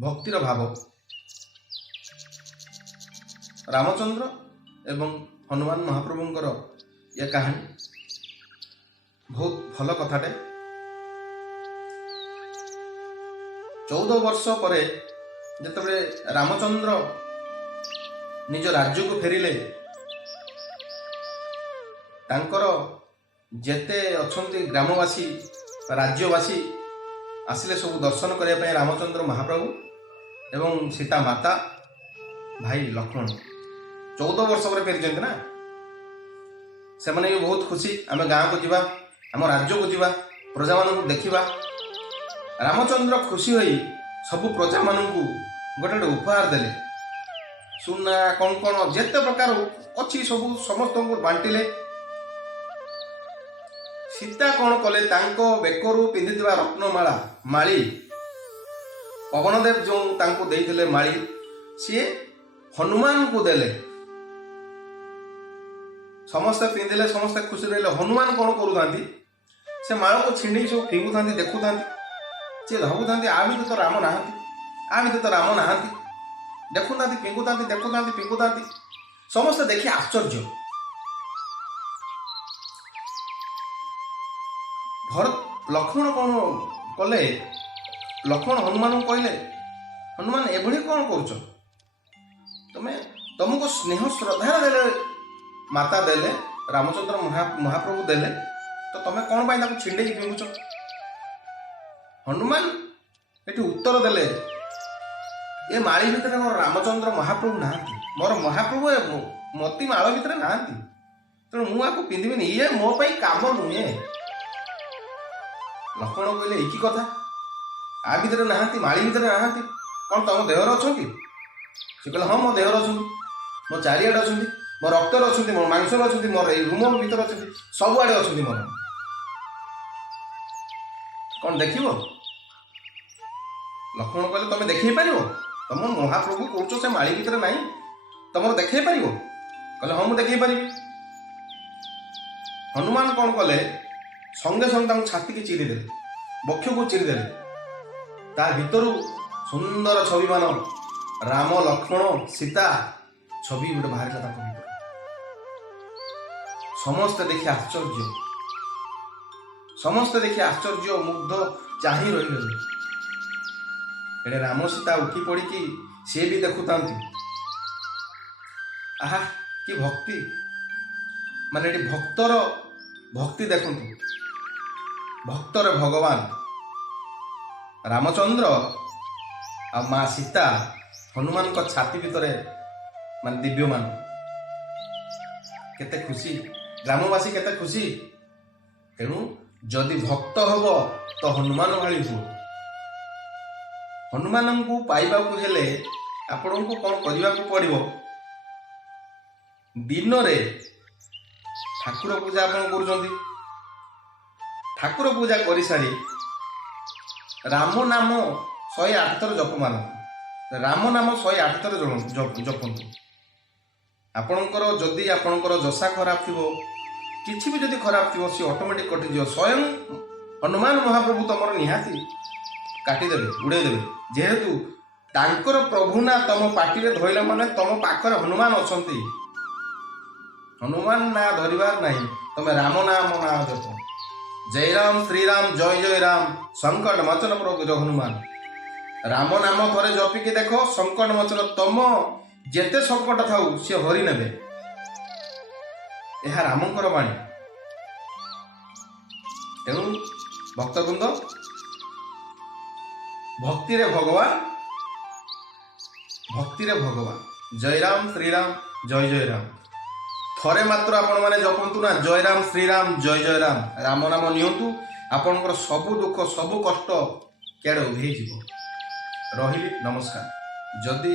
भक्तिर भाव रामचंद्र एवं हनुमान महाप्रभुंकर यह कहानी बहुत भल कथाटे। 14 वर्ष पर जिते रामचंद्र निज राज्य को फेरिले तांकर जेते अछंती ग्रामवासी राज्यवासी आसिले सब दर्शन करने रामचंद्र महाप्रभु एवं सीता माता भाई लक्ष्मण 14 वर्ष पर फेरी ना से भी बहुत खुशी आम गाँव को जीवा आम राज्य को जीवा प्रजा मान देखा। रामचंद्र खुशी होई सब प्रजा मान गोटे गोटे उपहार देले सुना कौन कौन जेते प्रकार अच्छी सब समस्त को बांटिले। सीता कौन कले तांको बेकरू पिंधि रत्नमाला माली पवनदेव जो तांको देइथिले माली सी हनुमान को देले। समस्ते पिंधिले समस्ते खुशी रहे। हनुमान कौन करूँ से माल को छिंडी सब फिंगु था देखु था सी भावु था आ भी तो राम नहांती आ भी तो राम नहांती देखु था फिंगु था देखु था फिंगु था समस्ते देखी आश्चर्य। भरत लक्ष्मण कौन कले लक्ष्मण हनुमान को कहले हनुमान एभली कौन कर तुम्हें तुमको स्नेह श्रद्धा देले माता देले रामचंद्र महाप्रभु देले तो तुम्हें कौन पाई छिंडे फिंगुच। हनुमान ये उत्तर देले ये माड़ी भितर मोर रामचंद्र महाप्रभु नहांती मोर महाप्रभु मती माल भितर नहांती तेणु मुझे पिंधिबिनी ये मो काम नुहे। लक्ष्मण कहले एक कथा आ भितर नहांती माड़ी भितर नहांती कौन तुम देहर अच्छा से कहले हाँ मो देहर अच्छा मो चारिआडे अच्छा मो रक्तर अच्छा मो मांस अच्छा मोर रूम भीतर अच्छा सबुआड़े अच्छा मोर कौन देख। लक्ष्मण कहले तुम देख पार तुम महाप्रभु कौच से माड़ी भितर ना तुम देख पार कहले हाँ मुझे देख पारि। हनुमान कौन कले संगे संगे छाती की चिरी देले बक्ष को चिरी देले ता भितर सुंदर छवि मान राम लक्ष्मण सीता छवि गोटे बाहर भीतर समस्ते देखी आश्चर्य समस्ते देखी आश्चर्य मुग्ध चाही रही। एडे राम सीता उठी पड़ी कि सी भी देखुता आहा कि भक्ति माने भक्तर भक्ति देखु भक्तर भगवान रामचंद्र आ माँ सीता हनुमान को छाती भितर मान दिव्यमान केते खुशी ग्रामवासी केते खुशी। तेणु जदि भक्त हब तो हनुमान भाई हो। हनुमान को पाइबा को हेले आपण को कौन करने को पड़ो दिन रे ठाकुर पूजा आप कर ठाकुर पूजा कर सारी राम नाम 108 थर जप मान राम नाम 108 थर जपंतु आपणकर जदि आपणकर जशा खराब थी किसी भी जदि खराब थी सी ऑटोमेटिक कटिज स्वयं हनुमान महाप्रभु तुम निहाती काटिदेवे उड़ेदेवे जेहेतु तांकर प्रभु ना तुम पार्टी में धरला माने तुम पाखर हनुमान अच्छा हनुमान ना धरबार नहीं तुम राम नाम ना जप जय राम श्रीराम जय जय राम संकट मोचन प्रभु जो हनुमान राम नाम थरे जपिकी देख संकट मोचन तुम जेते संकट थाऊ सी हरि नेबे यह रामंकर वाणी। तेणु भक्तवृंद भक्ति रे भगवान जय राम श्रीराम जय जय राम थरे मात्र आपण माने जपंतु ना जय राम श्रीराम जय जय राम राम नाम नियंतु आपणकर सबु दुख सबु कष्ट केड़े उभे जीव। रही नमस्कार। जदि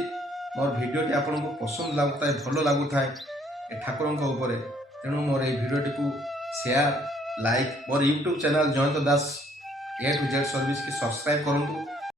मोर भिडियोटी आपन को पसंद लगुता है भल लगुता है ठाकुर उपरे तेणु मोर ये भिडियोटी को share like more YouTube channel Jayant Das A to Z service की सब्सक्राइब करूँ।